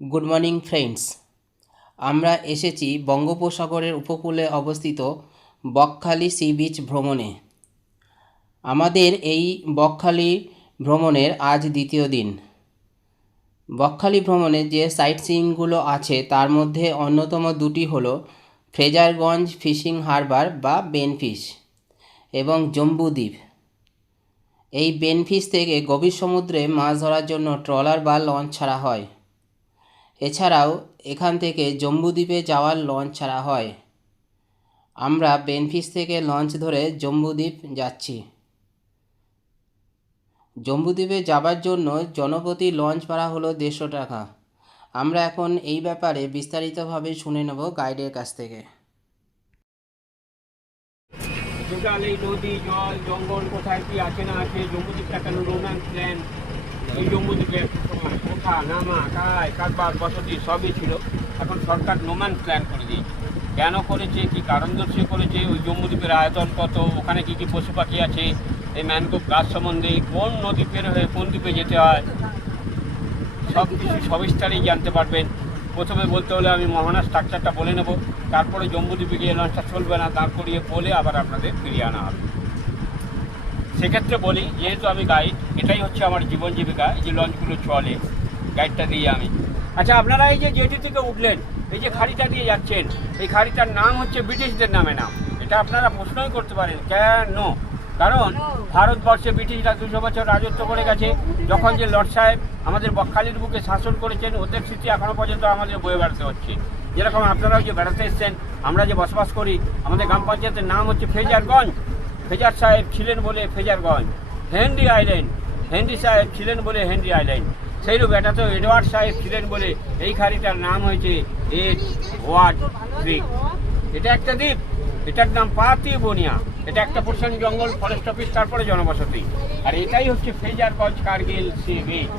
Good morning friends. আমরা এসেছি বঙ্গোপসাগরের উপকূলে অবস্থিত বকখালি সি বিচ ভ্রমণে। আমাদের এই বকখালি ভ্রমণের আজ দ্বিতীয় দিন। বকখালি ভ্রমণে যে সাইট সিইংগুলো আছে তার মধ্যে অন্যতম দুটি হলো ফ্রেজারগঞ্জ ফিশিং হারবার বা বেনফিশ এবং জম্বুদ্বীপ। এই বেনফিশ থেকে গভীর সমুদ্রে মাছ ধরার জন্য ট্রলার বা লঞ্চ ছাড়া হয়। এছাড়াও এখান থেকে জম্বুদ্বীপে যাওয়ার লঞ্চ ছাড়া হয়। আমরা বেনফিশ থেকে লঞ্চ ধরে জম্বুদ্বীপ যাচ্ছি। জম্বুদ্বীপে যাবার জন্য জনপ্রতি লঞ্চ ভাড়া হলো 150 টাকা। আমরা এখন এই ব্যাপারে বিস্তারিতভাবে শুনে নেব গাইডের কাছ থেকে। টোটাল এই নদী জল জঙ্গল কোথায় কি আছে না আছে, জম্বুদ্বীপটা কেন রোম্যান্স ল্যান্ড, এই জম্বুদ্বীপে সময় ওঠা নামা কায় কারবার বসতি সবই ছিল। এখন সরকার রোম্যান্স ল্যান্ড করে দিয়েছে। কেন করেছে, কি কারণ দর্শে করেছে, ওই জম্বুদ্বীপের আয়তন কত, ওখানে কি কি পশু পাখি আছে, এই ম্যানগ্রোভ গাছ সম্বন্ধে, কোন নদী পের হয়ে কোন দ্বীপে যেতে হয়, সব কিছু সবিস্তারেই জানতে পারবেন। প্রথমে বলতে হলে আমি মোহনা স্ট্রাকচারটা বলে নেব, তারপরে জম্বুদ্বীপে গিয়ে লঞ্চটা চলবে না, দাঁড় করিয়ে বলে আবার আপনাদের ফিরিয়ে আনা হবে। সেক্ষেত্রে বলি, যেহেতু আমি গাইড, এটাই হচ্ছে আমার জীবন জীবিকা, এই যে লঞ্চগুলো চলে গাইডটা দিয়ে আমি। আচ্ছা, আপনারা এই যে জেটি থেকে উঠলেন, এই যে খাড়িটা দিয়ে যাচ্ছেন, এই খাড়িটার নাম হচ্ছে ব্রিটিশদের নামে নাম। এটা আপনারা প্রশ্নই করতে পারেন কেন, কারণ ভারতবর্ষে ব্রিটিশরা 200 বছর রাজত্ব করে গেছে। যখন যে লর্ড সাহেব আমাদের বকখালির বুকে শাসন করেছেন, ওদের স্মৃতি এখনও পর্যন্ত আমাদের বয়ে বেড়াতে হচ্ছে। যেরকম আপনারাও যে বেড়াতে এসছেন, আমরা যে বসবাস করি, আমাদের গ্রাম পঞ্চায়েতের নাম হচ্ছে ফ্রেজারগঞ্জ। ফ্রেজার সাহেব ছিলেন বলে ফ্রেজারগঞ্জ। হেনরি আইল্যান্ড, হেনরি সাহেব ছিলেন বলে হেনরি আইল্যান্ড। সেইরূপ এটাতেও এডওয়ার্ড সাহেব ছিলেন বলে এই খাড়িটার নাম হয়েছে এডওয়ার্ড ক্রিক। এটা একটা দ্বীপ, এটার নাম পাতি বনিয়া। এটা একটা পোর্শন জঙ্গল, ফরেস্ট অফিস, তারপরে জনবসতি। আর এটাই হচ্ছে ফ্রেজারগঞ্জ কার্গিল সি বিচ।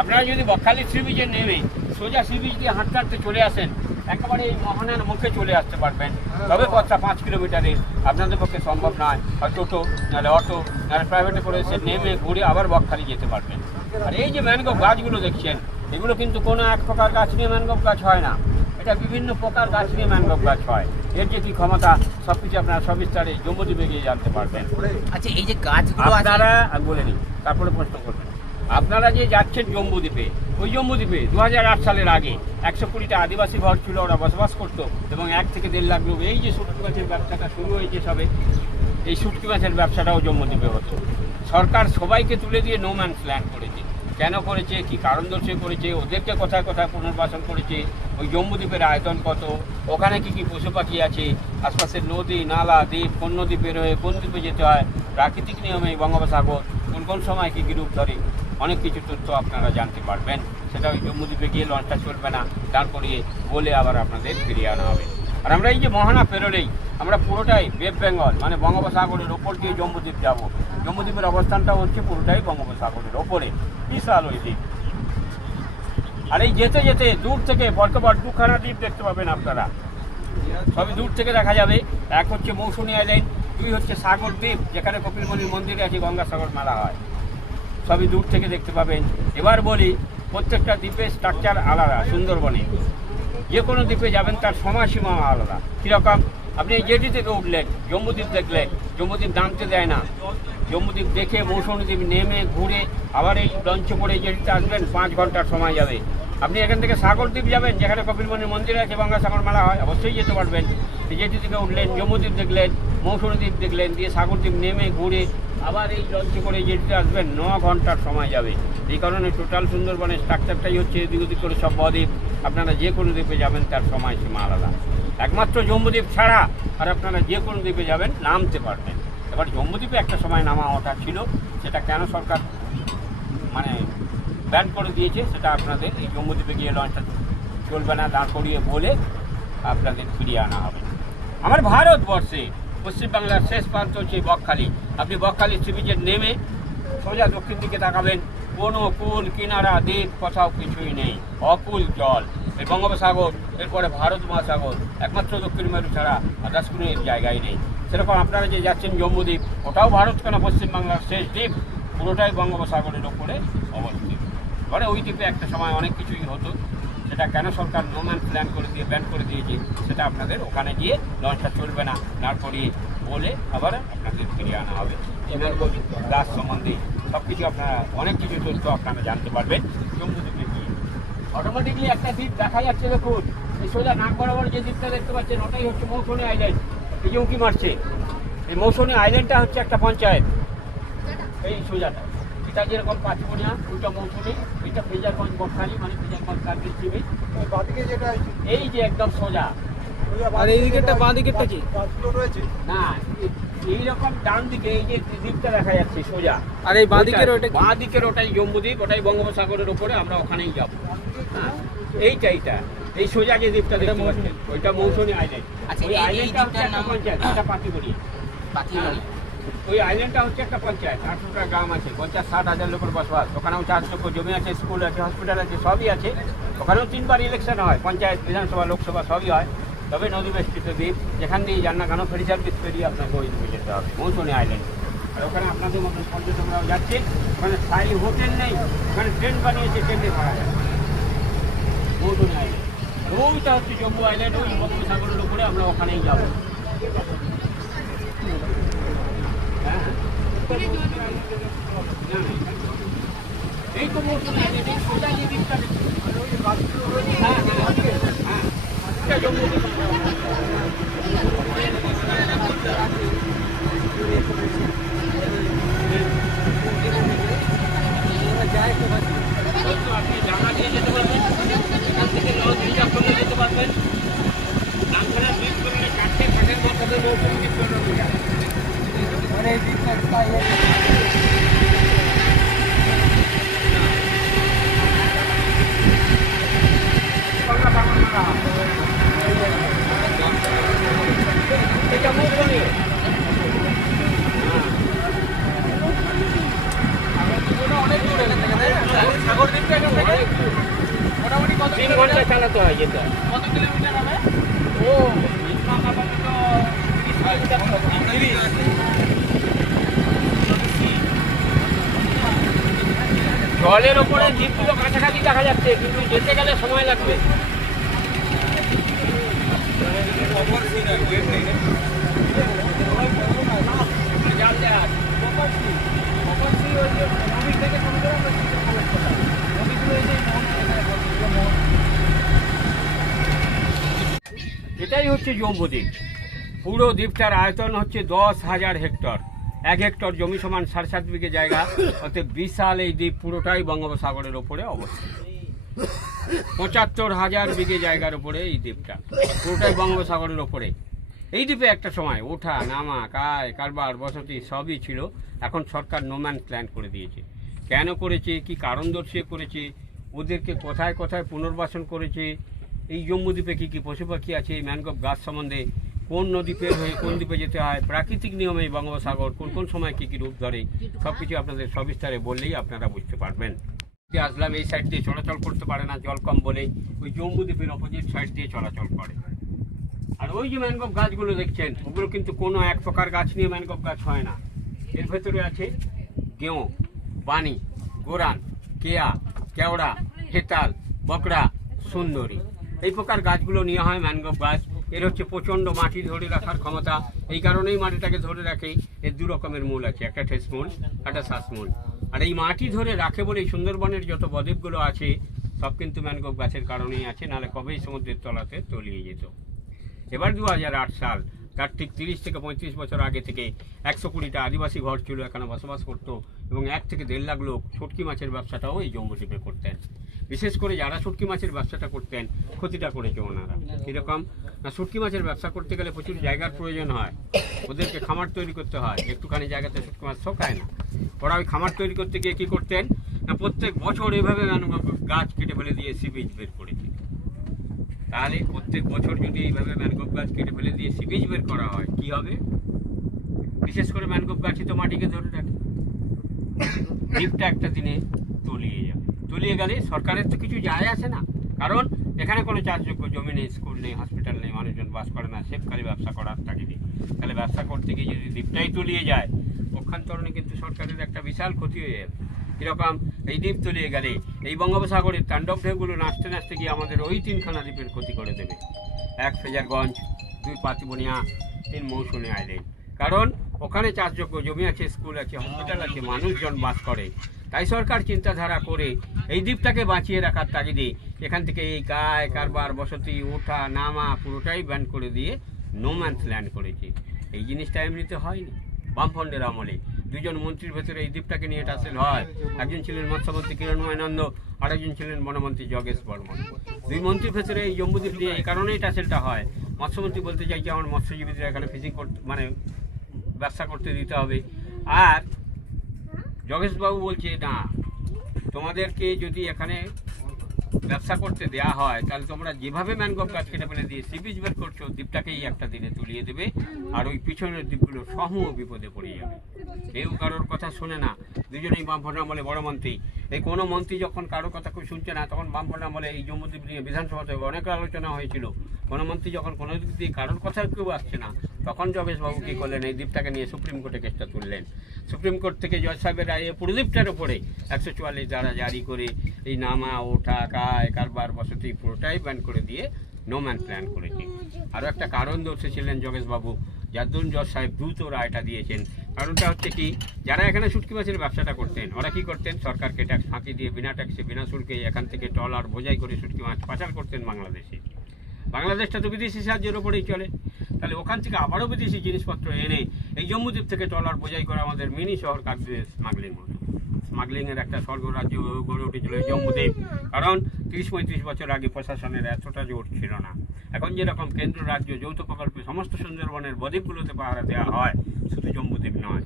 আপনারা যদি বকখালি সি বিচে নেমে সোজা সি বিচ দিয়ে হাঁটতে হাঁটতে চলে আসেন, একেবারে এই মোহনার মুখে চলে আসতে পারবেন। তবে পথটা 5 কিলোমিটারের, আপনাদের পক্ষে সম্ভব নয়, হয় টোটো নাহলে অটো নাহলে প্রাইভেটে করে এসে নেমে ঘুরে আবার বকখালি যেতে পারবেন। আর এই যে ম্যানগ্রোভ গাছগুলো দেখছেন, এগুলো কিন্তু কোনো এক প্রকার গাছ নিয়ে ম্যানগ্রোভ গাছ হয় না, এটা বিভিন্ন প্রকার গাছ নিয়ে ম্যানগ্রোভ গাছ হয়। এর যে কি ক্ষমতা, সব কিছু আপনারা সবিস্তারে জম্বুদ্বীপে গিয়ে জানতে পারবেন। আচ্ছা, এই যে গাছগুলো আপনারা বলে নিন, তারপরে প্রশ্ন করবেন। আপনারা যে যাচ্ছেন জম্বুদ্বীপে, ওই জম্বুদ্বীপে 2008 সালের আগে 120টা আদিবাসী ঘর ছিল, ওরা বসবাস করতো, এবং 1 থেকে 1.5 লাখ লোক। এই যে শুটকি মাছের ব্যবসাটা শুরু হয়েছে সবে, এই শুটকি মাছের ব্যবসাটাও জম্বুদ্বীপে হতো। সরকার সবাইকে তুলে দিয়ে নো ম্যানস ল্যান্ড করেছে। কেন করেছে, কি কারণ দর্শে করেছে, ওদেরকে কোথায় কোথায় পুনর্বাসন করেছে, ওই জম্বুদ্বীপের আয়তন কত, ওখানে কি কি পশু পাখি আছে, আশপাশের নদী নালা দ্বীপ, কোন নদী বের হয়ে কোন দ্বীপে যেতে হয়, প্রাকৃতিক নিয়মে বঙ্গোপসাগর কোন কোন সময় কী কী রূপ ধরে, অনেক কিছু তথ্য আপনারা জানতে পারবেন। সেটা ওই জম্বুদ্বীপে গিয়ে লঞ্চটা চলবে না, দাঁড় করিয়ে বলে আবার আপনাদের ফিরিয়ে আনা হবে। আর আমরা এই যে মোহনা পেরোলেই আমরা পুরোটাই ওয়েস্ট বেঙ্গল মানে বঙ্গোপসাগরের ওপর দিয়ে জম্বুদ্বীপ যাব। জম্বুদ্বীপের অবস্থানটাও হচ্ছে পুরোটাই বঙ্গোপসাগরের ওপরে, বিশাল ওই দ্বীপ। আর এই যেতে যেতে দূর থেকে বর্তমান 2খানা দ্বীপ দেখতে পাবেন আপনারা, সবই দূর থেকে দেখা যাবে। এক হচ্ছে মৌসুমী আইল্যান্ড, 2 হচ্ছে সাগর দ্বীপ, যেখানে কপিলমুনির মন্দিরে আছে গঙ্গাসাগর মেলা হয়, সবই দূর থেকে দেখতে পাবেন। এবার বলি, প্রত্যেকটা দ্বীপের স্ট্রাকচার আলাদা। সুন্দরবনে যে কোনো দ্বীপে যাবেন তার সময়সীমা আলাদা। কীরকম, আপনি এই জেটি থেকে উঠলেন, জম্বুদ্বীপ দেখলেন, জম্বুদ্বীপ নামতে দেয় না। জম্বুদ্বীপ দেখে মৌসুমী দ্বীপ নেমে ঘুরে আবার এই লঞ্চে করে জেটিতে আসবেন, 5 ঘন্টার সময় যাবে। আপনি এখান থেকে সাগরদ্বীপ যাবেন, যেখানে কপিলমুনির মন্দির আছে, গঙ্গাসাগর মেলা হয়, অবশ্যই যেতে পারবেন। এই জেটি থেকে উঠলেন, জম্বুদ্বীপ দেখলেন, মৌসুমী দ্বীপ দেখলেন, দিয়ে সাগরদ্বীপ নেমে ঘুরে আবার এই লঞ্চে করে জেটিতে আসবেন, 9 ঘন্টার সময় যাবে। এই কারণে টোটাল সুন্দরবনের স্ট্রাকচারটাই হচ্ছে এদিক ওদিক করে সব বদ্বীপ। আপনারা যে কোনো দ্বীপে যাবেন তার সময়সীমা আলাদা, একমাত্র জম্বুদ্বীপ ছাড়া। আর আপনারা যে কোনো দ্বীপে যাবেন নামতে পারবেন। এবার জম্বুদ্বীপে একটা সময় নামা ওঠা ছিল, সেটা কেন সরকার মানে ব্যান করে দিয়েছে, সেটা আপনাদের এই জম্বুদ্বীপে গিয়ে লঞ্চটা চলবে না, দাঁড় করিয়ে বলে আপনাদের ফিরিয়ে আনা হবে। আমার ভারতবর্ষে পশ্চিমবাংলার শেষ প্রান্ত হচ্ছে বকখালি। আপনি বকখালি সি বিচে নেমে সোজা দক্ষিণ দিকে তাকাবেন, কোনো কুল কিনারা দ্বীপ কোথাও কিছুই নেই, অকুল জল। এই বঙ্গোপসাগর, এরপরে ভারত মহাসাগর, একমাত্র দক্ষিণ মেরু ছাড়া আদার্স কোনো এর জায়গায় নেই। সেরকম আপনারা যে যাচ্ছেন জম্বুদ্বীপ, ওটাও ভারত কেন পশ্চিমবাংলার শেষ দ্বীপ, পুরোটাই বঙ্গোপসাগরের ওপরে অবস্থিত। মানে ওই দ্বীপে একটা সময় অনেক কিছুই হতো, সেটা সেটা কেন সরকার নো ম্যান প্ল্যান করে দিয়ে ব্যান করে দিয়েছে সেটা আপনাদের ওখানে গিয়ে লঞ্চটা চলবে না দাঁড় করিয়ে বলে আবার আপনাদের ফিরিয়ে আনা হবে। এবার গাছ সম্বন্ধে সব কিছু আপনারা অনেক কিছু তথ্য আপনারা জানতে পারবেন জম্বুদ্বীপে গিয়ে। অটোমেটিকলি একটা দ্বীপ দেখা যাচ্ছে, দেখুন এই সোজা নাক বরাবর যে দ্বীপটা দেখতে পাচ্ছেন ওটাই হচ্ছে মৌসুমী আইল্যান্ড। এই যে উঁকি মারছে এই মৌসুমী আইল্যান্ডটা হচ্ছে একটা পঞ্চায়েত। এই সোজাটা এটা যেরকম পাঁচপুনিয়া ওইটা মৌসুমী, এইটা ফেজারগঞ্জ বকখালি মানে ফেজারগঞ্জ কার্গিল চিবি, এই যে একদম সোজা। আর এই দিকেরটা বাঁ দিকেরটা কি না এইরকম ডান দিকে এই যে দ্বীপটা দেখা যাচ্ছে সোজা, আর এই বাঁ দিকের ওটা কি? বাঁ দিকের ওটাই জম্বুদ্বীপ, ওটাই বঙ্গোপসাগরের উপরে, আমরা ওখানেই যাবো। হ্যাঁ এইটা এই সোজা যে দ্বীপটা দেখতে পাচ্ছেন ওইটা মৌসুমী আইল্যান্ড। আচ্ছা, ওই এই আইল্যান্ডটা হচ্ছে দ্বীপটার একটা নাম? পঞ্চায়েত, এটা পাতিগড়ি। পাখিবাড়ি। ওই আইল্যান্ডটা হচ্ছে একটা পঞ্চায়েত, 800টা গ্রাম আছে, 50-60 হাজার লোকের বসবাস। ওখানেও 4 লক্ষ জমি আছে, স্কুল আছে, হসপিটাল আছে, সবই আছে। ওখানেও 3বার ইলেকশন হয়, পঞ্চায়েত, বিধানসভা, লোকসভা সবই হয়। তবে নদী বেষ্টিত দ্বীপ, যেখান দিয়ে যান না কেন ফেরি সার্ভিস পেরিয়ে আপনাকে ওই দ্বীপে যেতে হবে, মৌসুমী আইল্যান্ড। আর ওখানে আপনাদের মতন পর্যটকরাও যাচ্ছে, ওখানে স্থায়ী হোটেল নেই, ওখানে ট্রেন বানিয়েছে, ট্রেনে ভাড়া যায় মৌসুমী আইল্যান্ড। ওইটা হচ্ছে জম্মু আইল্যান্ড, ওই বঙ্গোপসাগরের উপরে, আমরা ওখানেই যাবো। হ্যাঁ এই তো মৌসুমী আইল্যান্ড, এই সোজা যে দ্বীপটা দেখছি। হ্যাঁ এটা জম্মু দ্বীপ। আপনি জায়গা দিয়ে যেতে পারবেন, এখান থেকে লঞ্চ রিজার্ভ করে যেতে পারবেন। নামখানা দ্বীপ করলে 4টে ঘাটের মধ্যে মৌসুমী দ্বীপ করে যায়। এটা মৌসুমী। অনেক দূর এখান থেকে, তাই না? সাগর দ্বীপটা এখান থেকে মোটামুটি কত 3 ঘন্টা চালাতে হয় যেটা। কত কিলোমিটার হবে? ও ইসলাম আপাতত 30 কিলোমিটার। জলের ওপরে দ্বীপগুলো কাছাকাছি দেখা যাচ্ছে, কিন্তু যেতে গেলে সময় লাগবে। জাল দেওয়া আছে। এটাই হচ্ছে জম্বুদ্বীপ। পুরো দ্বীপটার আয়তন হচ্ছে 10,000 হেক্টর। 1 হেক্টর জমি সমান 7.5 বিঘে জায়গা, অর্থাৎ বিশাল এই দ্বীপ পুরোটাই বঙ্গোপসাগরের ওপরে অবস্থিত। 75,000 বিঘে জায়গার উপরে এই দ্বীপটা, পুরোটাই বঙ্গোপসাগরের ওপরে। এই দ্বীপে একটা সময় ওঠা নামা কায় কারবার বসতি সবই ছিল। এখন সরকার নো ম্যান প্ল্যান করে দিয়েছে। কেন করেছে, কি কারণ দর্শিয়ে করেছে, ওদেরকে কোথায় কোথায় পুনর্বাসন করেছে, এই জম্বুদ্বীপে কী কী পশু পাখি আছে, এই ম্যানগ্রোভ গাছ সম্বন্ধে, কোন নদী পের হয়ে কোন দ্বীপে যেতে হয়, প্রাকৃতিক নিয়মে এই বঙ্গোপসাগর কোন কোন সময় কী কী রূপ ধরে, সব কিছু আপনাদের সবিস্তারে বললেই আপনারা বুঝতে পারবেন। আসলাম এই সাইড দিয়ে চলাচল করতে পারে না, জল কম বলে ওই জম্বুদ্বীপের অপোজিট সাইড দিয়ে চলাচল করে। আর ওই যে ম্যানগ্রোভ গাছগুলো দেখছেন, ওগুলো কিন্তু কোনো এক প্রকার গাছ নিয়ে ম্যানগ্রোভ গাছ হয় না। এর ভেতরে আছে গেঁয়ো, বানি, গোরান, কেয়া, কেওড়া, হেতাল, বকড়া, সুন্দরী, এই প্রকার গাছগুলো নিয়ে হয় ম্যানগ্রোভ গাছ। এর হচ্ছে প্রচণ্ড মাটি ধরে রাখার ক্ষমতা, এই কারণেই মাটিটাকে ধরে রাখে। এর 2 রকমের মূল আছে, একটা ঠেস মূল, একটা শ্বাস মূল। আর এই মাটি ধরে রাখে বলে সুন্দরবনের যত বদ্বীপগুলো আছে সব কিন্তু ম্যানগ্রোভ গাছের কারণেই আছে, নাহলে কবেই সমুদ্রের তলাতে তলিয়ে যেত। এবার 2008 সাল, তার ঠিক 30 থেকে 35 বছর আগে থেকে 120টা আদিবাসী ঘর ছিল, এখানে বসবাস করতো, এবং 1 থেকে 1.5 লাখ লোক শুটকি মাছের ব্যবসাটাও এই জম্বুদ্বীপে করতেন। বিশেষ করে যারা শুটকি মাছের ব্যবসাটা করতেন, ক্ষতিটা করেছে ওনারা। কীরকম না, শুটকি মাছের ব্যবসা করতে গেলে প্রচুর জায়গার প্রয়োজন হয়, ওদেরকে খামার তৈরি করতে হয়, একটুখানি জায়গাতে শুটকি মাছ শোকায় না। ওরা ওই খামার তৈরি করতে গিয়ে কী করতেন না, প্রত্যেক বছর এভাবে গাছ কেটে ফেলে দিয়ে সি বিচ বের করেছে। তাহলে প্রত্যেক বছর যদি এইভাবে ম্যানগ্রোভ গাছ কেটে ফেলে দিয়ে সি বিচ বের করা হয়, কি হবে? বিশেষ করে ম্যানগ্রোভ গাছই তো মাটিকে ধরে রাখে। দ্বীপটা একটা দিনে তলিয়ে যাবে। তলিয়ে গেলে সরকারের তো কিছু যায় আসে না, কারণ এখানে কোনো চাষযোগ্য জমি নেই, স্কুল নেই, হসপিটাল নেই, মানুষজন বাস করে না, সেফকারী ব্যবসা করার তাগিদে। তাহলে ব্যবসা করতে গিয়ে যদি দ্বীপটাই তলিয়ে যায়, পক্ষান্তরণে কিন্তু সরকারের একটা বিশাল ক্ষতি হয়ে যাবে। কীরকম এই দ্বীপ তলিয়ে গেলে এই বঙ্গোপসাগরের তাণ্ডব ঢেউগুলো নাচতে নাচতে গিয়ে আমাদের ওই 3খানা দ্বীপের ক্ষতি করে দেবে। 1 ফ্রেজারগঞ্জ, 2 পাতিবনিয়া, 3 মৌসুমী আইল্যান্ড। কারণ ওখানে চাষযোগ্য জমি আছে, স্কুল আছে, হসপিটাল আছে, মানুষজন বাস করে। তাই সরকার চিন্তাধারা করে এই দ্বীপটাকে বাঁচিয়ে রাখার তাগিদে এখান থেকে এই কারবার, বসতি, ওঠা নামা পুরোটাই ব্যান করে দিয়ে নো ম্যানস ল্যান্ড করেছে। এই জিনিসটা এমনিতে হয়নি। বামফ্রন্টের আমলে 2জন মন্ত্রীর ভেতরে এই দ্বীপটাকে নিয়ে টাসেল হয়। একজন ছিলেন মৎস্যমন্ত্রী কিরণময় নন্দ, আরেকজন ছিলেন বনমন্ত্রী যোগেশ বর্মন। 2 মন্ত্রীর ভেতরে এই জম্বুদ্বীপ নিয়ে এই কারণেই টাসেলটা হয়। মৎস্যমন্ত্রী বলতে চাইছে আমার মৎস্যজীবীদের এখানে ফিশিং করতে, মানে ব্যবসা করতে দিতে হবে। আর যোগেশবাবু বলছে না, তোমাদেরকে যদি এখানে ব্যবসা করতে দেয়া হয় তাহলে তোমরা যেভাবে ম্যানগ্রোভ গাছ কেটে ফেলে দিয়ে সি বিচ বের করছো, দ্বীপটাকেই একটা দিনে তুলিয়ে দেবে, আর ওই পিছনের দ্বীপগুলো সমূহ বিপদে পড়ে যাবে। কেউ কারোর কথা শোনে না। 2জনেই বামফ্রন্ট আমলে বড় মন্ত্রী। এই কোনো মন্ত্রী যখন কারোর কথা কেউ শুনছে না, তখন বামফ্রন্ট আমলে এই জম্বুদ্বীপ নিয়ে বিধানসভাতে অনেক আলোচনা হয়েছিল। কোনো মন্ত্রী যখন কোনো দিক দিয়ে কারোর কথা কেউ আসছে না, তখন যোগেশবাবু কী করলেন, এই দ্বীপটাকে নিয়ে সুপ্রিম কোর্টে কেসটা তুললেন। সুপ্রিম কোর্ট থেকে জজ সাহেবের রায়ে পুরো দ্বীপটার উপরে 144 ধারা জারি করে এই নামা, ওঠা, কারবার, বসতি পুরোটাই ব্যান করে দিয়ে নো ম্যান প্ল্যান করেছে। আরও একটা কারণ দর্শিয়েছিলেন যোগেশবাবু, যার দরুন জজ সাহেব দ্রুত রায়টা দিয়েছেন। কারণটা হচ্ছে কি, যারা এখানে শুটকি মাছের ব্যবসাটা করতেন, ওরা কী করতেন, সরকারকে ট্যাক্স ফাঁকি দিয়ে বিনা ট্যাক্সে বিনা শুল্কে এখান থেকে ট্রলার বোঝাই করে শুটকি মাছ পাচার করতেন বাংলাদেশে। বাংলাদেশটা তো বিদেশি সাহায্যের ওপরেই চলে। তাহলে ওখান থেকে আবারও বিদেশি জিনিসপত্র এনে এই জম্বুদ্বীপ থেকে ট্রলার বোঝাই করে আমাদের মিনি শহর কাকদ্বীপে স্মাগলিং হতো। স্মাগলিংয়ের একটা স্বর্গরাজ্য গড়ে উঠেছিল এই জম্বুদ্বীপ। কারণ 30-35 বছর আগে প্রশাসনের এতটা জোর ছিল না। এখন যেরকম কেন্দ্র রাজ্য যৌথ প্রকল্পে সমস্ত সুন্দরবনের বদ্বীপগুলোতে পাহারা দেওয়া হয়, শুধু জম্বুদ্বীপ নয়।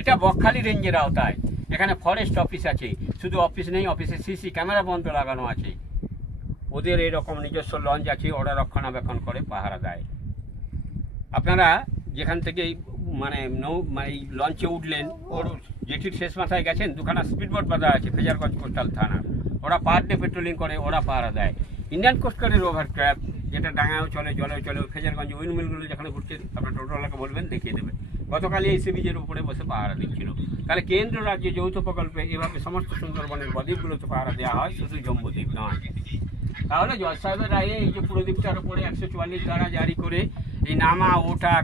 এটা বকখালি রেঞ্জের আওতায়। এখানে ফরেস্ট অফিস আছে, শুধু অফিস নেই, অফিসে সিসি ক্যামেরা পর্যন্ত লাগানো আছে। ওদের এরকম নিজস্ব লঞ্চ আছে, ওরা রক্ষণাবেক্ষণ করে পাহারা দেয়। আপনারা যেখান থেকে মানে এই লঞ্চে উঠলেন, ওর জেটির শেষ মাথায় গেছেন, 2খানা স্পিডবোট বাঁধা আছে ফ্রেজারগঞ্জ কোস্টাল থানা। ওরা পার ডে পেট্রোলিং করে, ওরা পাহারা দেয়। ইন্ডিয়ান কোস্টগার্ডের ওভার ক্র্যাফট, যেটা ডাঙায়ও চলে, জলেও চলে, ফ্রেজারগঞ্জ উইন্ডমিলগুলো যেখানে ঘুরছে, আপনার টোটোওয়ালাকে বলবেন দেখিয়ে দেবে। গতকালই এই সি বিচের উপরে বসে পাহারা দিচ্ছিল। তাহলে কেন্দ্র রাজ্যে যৌথ প্রকল্পে এভাবে সমস্ত সুন্দরবনের বদ্বীপগুলোতে পাহারা দেওয়া হয়, শুধু জম্বুদ্বীপ নয়। তাহলে জজ সাহেবের রায়ে এই যে পুরো দ্বীপটার উপরে 144 ধারা জারি করে এই নামা, ওঠা,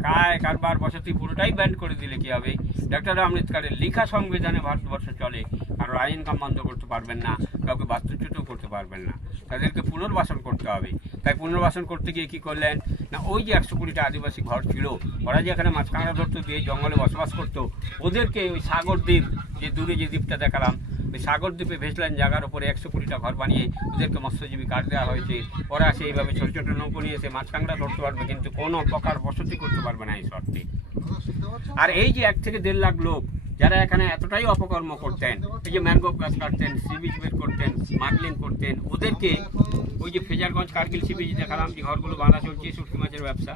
কারবার, বসতি পুরোটাই ব্যান্ড করে দিলে কী হবে? ডক্টর আম্বেদকরের লেখা সংবিধানে ভারতবর্ষ চলে। কারো আইন কাম বন্ধ করতে পারবেন না, কাউকে বাস্তুচ্যুতও করতে পারবেন না। তাদেরকে পুনর্বাসন করতে হবে। তাই পুনর্বাসন করতে গিয়ে কী করলেন না, ওই যে 120টা আদিবাসী ঘর ছিল, ওরা যে এখানে মাছ কাঁকড়া ধরতো, দিয়ে জঙ্গলে বসবাস করতো, ওদেরকে ওই সাগর দ্বীপ, যে দূরে যে দ্বীপটা দেখালাম, ওই সাগর দ্বীপে ভেসলেন জায়গার উপরে 120টা ঘর বানিয়ে ওদেরকে মৎস্যজীবী কার্ড দেওয়া হয়েছে। ওরা সেইভাবে ছোটো ছোটো নৌকো নিয়ে এসে মাছ কাঁকড়া ধরতে পারবে, কিন্তু কোনো প্রকার বসতি করতে পারবে না এই শর্তে। আর এই যে 1 থেকে 1.5 লাখ লোক যারা এখানে এতটাই অপকর্ম করতেন, এই যে ম্যানগ্রোভ গাছ কাটতেন, সি বিচ বের করতেন, স্মাগলিং করতেন, ওদেরকে ওই যে ফ্রেজারগঞ্জ কার্গিল সি বিচ দেখালাম যে ঘরগুলো বাঁধা চলছে শুটকি মাছের ব্যবসা,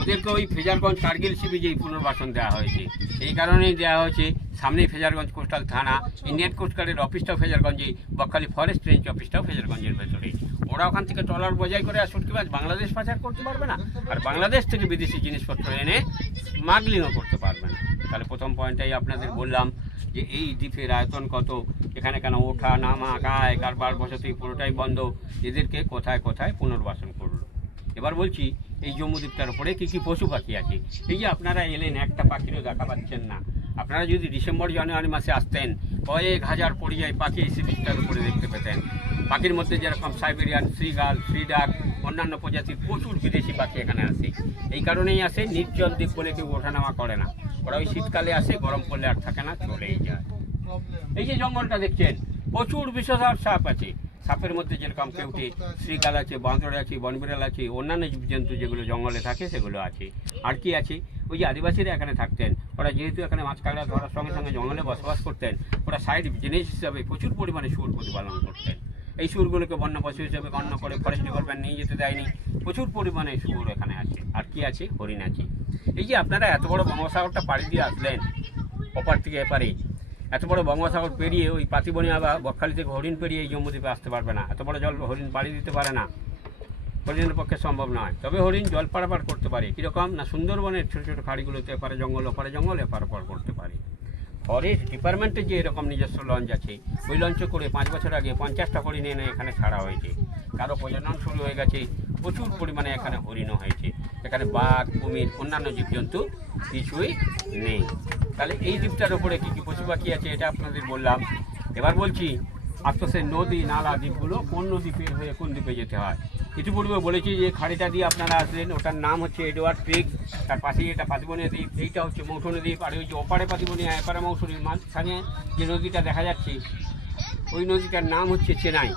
ওদেরকে ওই ফ্রেজারগঞ্জ কার্গিল সি বিচেই পুনর্বাসন দেওয়া হয়েছে। এই কারণেই দেওয়া হয়েছে, সামনেই ফ্রেজারগঞ্জ কোস্টাল থানা, ইন্ডিয়ান কোস্টগার্ডের অফিসটাও ফ্রেজারগঞ্জে, বকখালি ফরেস্ট রেঞ্জ অফিসটাও ফ্রেজারগঞ্জের ভেতরে। ওরা ওখান থেকে ট্রলার বোঝাই করে আর শুটকি মাছ বাংলাদেশ পাচার করতে পারবে না, আর বাংলাদেশ থেকে বিদেশি জিনিসপত্র এনে স্মাগলিংও করতে পারবে না। তাহলে প্রথম পয়েন্টটাই আপনাদের বললাম যে এই দ্বীপের আয়তন কত, এখানে কেন ওঠা নামা, কারবার, বসতি পুরোটাই বন্ধ, এদেরকে কোথায় কোথায় পুনর্বাসন করলো। এবার বলছি এই জম্বুদ্বীপটার উপরে কী কী পশু পাখি আছে। এই যে আপনারা এলেন, একটা পাখিরও দেখা পাচ্ছেন না। আপনারা যদি ডিসেম্বর জানুয়ারি মাসে আসতেন, কয়েক হাজার পরিযায়ী পাখি এই দ্বীপটার উপরে দেখতে পেতেন। পাখির মধ্যে যেরকম সাইবেরিয়ান শ্রীগাল, শ্রীডাক, অন্যান্য প্রজাতির প্রচুর বিদেশি পাখি এখানে আসে। এই কারণেই আসে, নির্জল দ্বীপ বলে কেউ ওঠানামা করে না। ওরা ওই শীতকালে আসে, গরম পড়লে আর থাকে না, চলেই যায়। এই যে জঙ্গলটা দেখছেন, প্রচুর বিষধর সাপ আছে। সাপের মধ্যে যেরকম কেউটি, শ্রীগাল আছে, বাঁদর আছে, বনবিড়াল আছে, অন্যান্য জীবজন্তু যেগুলো জঙ্গলে থাকে সেগুলো আছে। আর কি আছে, ওই যে আদিবাসীরা এখানে থাকতেন, ওরা যেহেতু এখানে মাছ কাঁকড়া ধরার সঙ্গে সঙ্গে জঙ্গলে বসবাস করতেন, ওরা সাইড বিজনেস হিসাবে প্রচুর পরিমাণে শুয়োর প্রতিপালন করতেন। এই শুয়োরগুলোকে বন্য পশু হিসেবে গণ্য করে ফরেস্ট ডিপার্টমেন্ট নিয়ে যেতে দেয়নি। প্রচুর পরিমাণে শুয়োর এখানে আছে। আর কি আছে, হরিণ আছে। এই যে আপনারা এত বড় বঙ্গোপসাগরটা পাড়ি দিয়ে আসলেন, ওপার থেকে এপারে, এত বড় বঙ্গোপসাগর পেরিয়ে ওই পাতিবনিয়া বা বকখালি থেকে হরিণ পেরিয়ে এই জম্বুদ্বীপে আসতে পারবে না। এত বড় জল হরিণ পাড়ি দিতে পারে না, হরিণের পক্ষে সম্ভব নয়। তবে হরিণ জল পারাপার করতে পারে। কীরকম না, সুন্দরবনের ছোটো ছোটো খাড়িগুলোতে এপারে জঙ্গল, ওপারে জঙ্গল, এপার ওপার করতে পারে। ফরেস্ট ডিপার্টমেন্টের যে এরকম নিজস্ব লঞ্চ আছে, ওই লঞ্চে করে 5 বছর আগে 50টা হরিণ এনে এখানে ছাড়া হয়েছে। কারো প্রজনন শুরু হয়ে গেছে, প্রচুর পরিমাণে এখানে হরিণও হয়েছে। এখানে বাঘ, কুমির, অন্যান্য জীবজন্তু কিছুই নেই। তাহলে এই দ্বীপটার ওপরে কী কী পশু পাখি আছে এটা আপনাদের বললাম। এবার বলছি আশপাশের নদী নালা দ্বীপগুলো কোন নদী পের হয়ে কোন দ্বীপে যেতে হয়। ইতিপূর্বে বলেছি যে খাড়িটা দিয়ে আপনারা আসলেন, ওটার নাম হচ্ছে এডওয়ার্ড ক্রিক, তার পাশেই এটা পাতিবনিয়া দ্বীপ, এইটা হচ্ছে মৌসুমী দ্বীপ, আর ওই যে ওপারে পাতিবনিয়া এপারে মৌসুমী, মাঝখানে যে নদীটা দেখা যাচ্ছে ওই নদীটার নাম হচ্ছে চেনাই।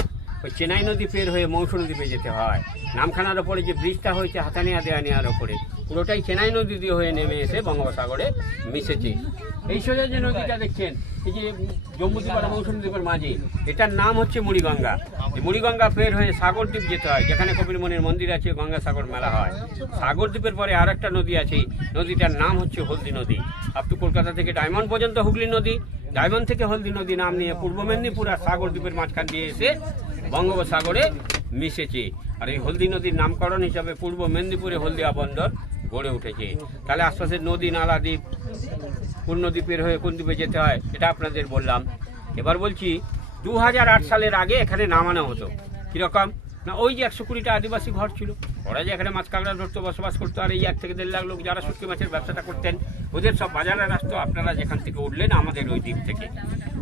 ওই চেনাই নদী পের হয়ে মৌসুমী দ্বীপে যেতে হয়। নামখানার ওপরে যে ব্রিজটা হয়েছে হাতানিয়া দেওয়ানিয়ার ওপরে, পুরোটাই চেনাই নদী দিয়ে হয়ে নেমে এসে বঙ্গোপসাগরে মিশেছে। এই সোজা যে নদীটা দেখছেন এই যে জম্বুদ্বীপ আর মৌসুমী দ্বীপের মাঝে, এটার নাম হচ্ছে মুড়িগঙ্গা। এই মুড়িগঙ্গা পের হয়ে সাগরদ্বীপ যেতে হয়, যেখানে কপিলমুনির মন্দির আছে, গঙ্গাসাগর মেলা হয়। সাগরদ্বীপের পরে আর একটা নদী আছে, নদীটার নাম হচ্ছে হলদি নদী। আপ টু কলকাতা থেকে ডায়মন্ড পর্যন্ত হুগলি নদী, ডায়মন্ড থেকে হলদি নদী নাম নিয়ে পূর্ব মেদিনীপুর আর সাগরদ্বীপের মাঝখান দিয়ে এসে বঙ্গোপসাগরে মিশেছে। আর এই হলদি নদীর নামকরণ হিসাবে পূর্ব মেদিনীপুরে হলদিয়া বন্দর গড়ে উঠেছে। তাহলে আশপাশের নদী নালা দ্বীপ কোন নদী পের হয়ে কোন দ্বীপে যেতে হয় এটা আপনাদের বললাম। এবার বলছি 2008 সালের আগে এখানে নামানো হতো। কীরকম না, ওই যে 120টা আদিবাসী ঘর ছিল, ওরা যে এখানে মাছ কাঁকড়া ধরতো, বসবাস করতো। আর এই 1 থেকে 1.5 লাখ লোক যারা শুটকি মাছের ব্যবসাটা করতেন, ওদের সব বাজারে আসতো। আপনারা যেখান থেকে উঠলেন আমাদের ওই দ্বীপ থেকে,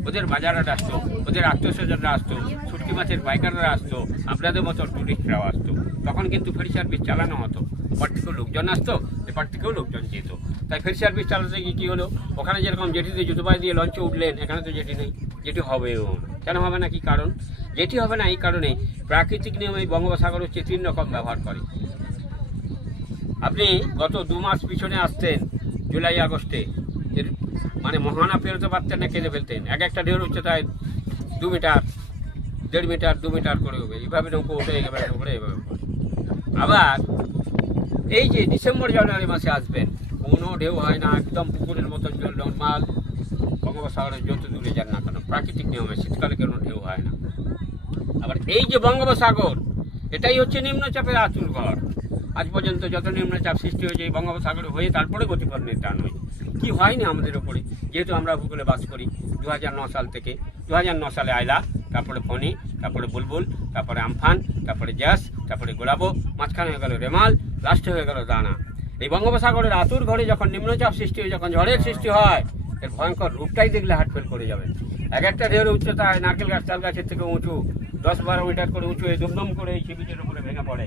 ওদের বাজারে আসতো, ওদের আত্মীয়স্বজনরা আসতো, শুটকি মাছের পাইকাররা আসতো, আপনাদের মতো টুরিস্টরাও আসতো। তখন কিন্তু ফেরি সার্ভিস চালানো হতো, ওপার থেকেও লোকজন আসতো, এপার থেকেও লোকজন যেত। তাই ফেরি সার্ভিস চালাতে গিয়ে কী হলো, ওখানে যেরকম জেটিতে জুতোপাই দিয়ে লঞ্চে উঠলেন, এখানে তো জেটি নেই। জেটি হবেও কেন হবে না, কি কারণ? জেটি হবে না এই কারণে প্রাকৃতিক নিয়মে এই বঙ্গোপসাগর হচ্ছে 3 রকম ব্যবহার করে। আপনি গত 2 মাস পিছনে আসতেন, জুলাই আগস্টে, এর মানে মহানা পেরোতে পারতেন না, কেঁদে ফেলতেন। একটা ঢেউর উচ্চতায় 2 মিটার, 1.5 মিটার, 2 মিটার করে হবে, এইভাবে নৌকো উঠে এভাবে করে এভাবে। আবার এই যে ডিসেম্বর জানুয়ারি মাসে আসবেন, কোনো ঢেউ হয় না, একদম পুকুরের মতন জল নর্মাল। বঙ্গোপসাগরের যত দূরে যান না কেন প্রাকৃতিক নিয়মে শীতকালে কোনো ঢেউ হয় না। আবার এই যে বঙ্গোপসাগর, এটাই হচ্ছে নিম্নচাপের আতুর ঘর। আজ পর্যন্ত যত নিম্নচাপ সৃষ্টি হয়েছে এই বঙ্গোপসাগরে হয়ে তারপরে গতিপথ নির্ধারণ হয়। কি হয়নি আমাদের ওপরে, যেহেতু আমরা ভূগোলে বাস করি 2009 সাল থেকে। 2009 সালে আয়লা, তারপরে ফণি, তারপরে বুলবুল, তারপরে আমফান, তারপরে জ্যাস, তারপরে গোলাবো, মাঝখানে হয়ে গেল রেমাল, লাস্টে হয়ে গেল দানা। এই বঙ্গোপসাগরের আতুর ঘরে যখন নিম্নচাপ সৃষ্টি হয়, যখন ঝড়ের সৃষ্টি হয়, এর ভয়ঙ্কর রূপটাই দেখলে হার্টফেল করে যাবেন। একটা ঢেউর উচ্চতা নারকেল গাছ তাল গাছের থেকে উঁচু, 10-12 মিটার করে উঁচু, এই দুমদম করে এই শিবিরের উপরে ভেঙে পড়ে।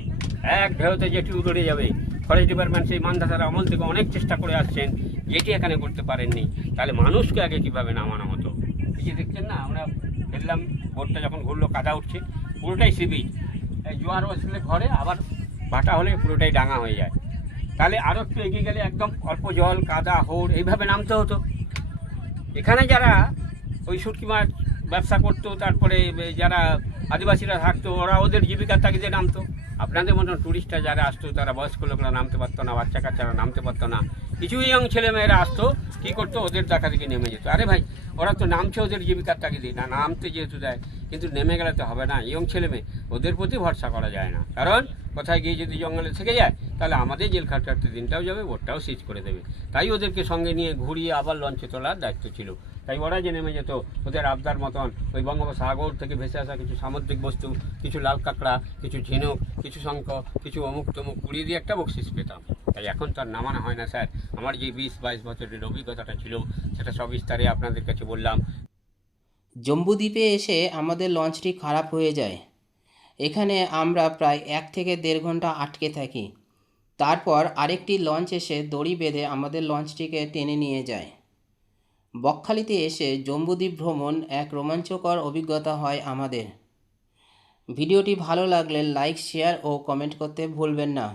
এক ঢেউতে যেটি উড়ে যাবে। ফরেস্ট ডিপার্টমেন্ট সেই মানধাতার আমল থেকে অনেক চেষ্টা করে আসছেন, যেটি এখানে করতে পারেননি। তাহলে মানুষকে আগে কীভাবে নামানো হতো? এই যে দেখছেন না, আমরা ফেললাম, বোটটা যখন ঘুরলো কাদা উঠছে, পুরোটাই শিবির। এই জোয়ার আসলে ঘরে, আবার ভাটা হলে পুরোটাই ডাঙা হয়ে যায়। তাহলে আরও একটু এগিয়ে গেলে একদম অল্প জল, কাদা, হোড়, এইভাবে নামতে হতো। এখানে যারা ওই শুটকি মাছ ব্যবসা করতো, তারপরে যারা আদিবাসীরা থাকতো, ওরা ওদের জীবিকার তাগিদে নামতো। আপনাদের মতন টুরিস্টরা যারা আসতো, তারা বয়স্ক লোকরা নামতে পারতো না, বাচ্চা কাচ্চারা নামতে পারতো না। কিছু ইয়ং ছেলেমেয়েরা আসতো, কী করতো, ওদের দেখা দেখি নেমে যেত। আরে ভাই, ওরা তো নামছে ওদের জীবিকার তাগিদে, না নামতে যেহেতু দেয়, কিন্তু নেমে গেলে তো হবে না। ইয়ং ছেলেমেয়ে, ওদের প্রতি ভরসা করা যায় না। কারণ কোথায় গিয়ে যদি জঙ্গলে থেকে যায়, তাহলে আমাদের জেল খাটতে দিনটাও যাবে, বোটটাও সিজ করে দেবে। তাই ওদেরকে সঙ্গে নিয়ে ঘুরিয়ে আবার লঞ্চে তোলার দায়িত্ব ছিল। তাই ওরা যে নেমে যেত, ওদের আবদার মতন ওই বঙ্গোপসাগর থেকে ভেসে আসা কিছু সামুদ্রিক বস্তু, কিছু লাল কাঁকড়া, কিছু ঝিনুক, কিছু শঙ্খ, কিছু অমুক তমুক কুড়িয়ে দিয়ে একটা বকশিস পেতাম। তাই এখন তো আর নামানো হয় না স্যার। আমার যে 20-22 বছরের অভিজ্ঞতাটা ছিল, সেটা সবিস্তারে আপনাদের কাছে বললাম। জম্বুদ্বীপে এসে আমাদের লঞ্চটি খারাপ হয়ে যায়। এখানে আমরা প্রায় 1 থেকে 1.5 ঘন্টা আটকে থাকি। তারপর আরেকটি লঞ্চ এসে দড়ি বেঁধে আমাদের লঞ্চটিকে টেনে নিয়ে যায়। বকখালিতে এসে জম্বুদ্বীপ ভ্রমণ এক রোমাঞ্চকর অভিজ্ঞতা হয় আমাদের। ভিডিওটি ভালো লাগলে লাইক, শেয়ার ও কমেন্ট করতে ভুলবেন না।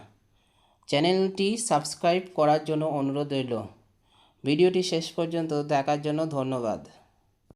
চ্যানেলটি সাবস্ক্রাইব করার জন্য অনুরোধ রইল। ভিডিওটি শেষ পর্যন্ত দেখার জন্য ধন্যবাদ।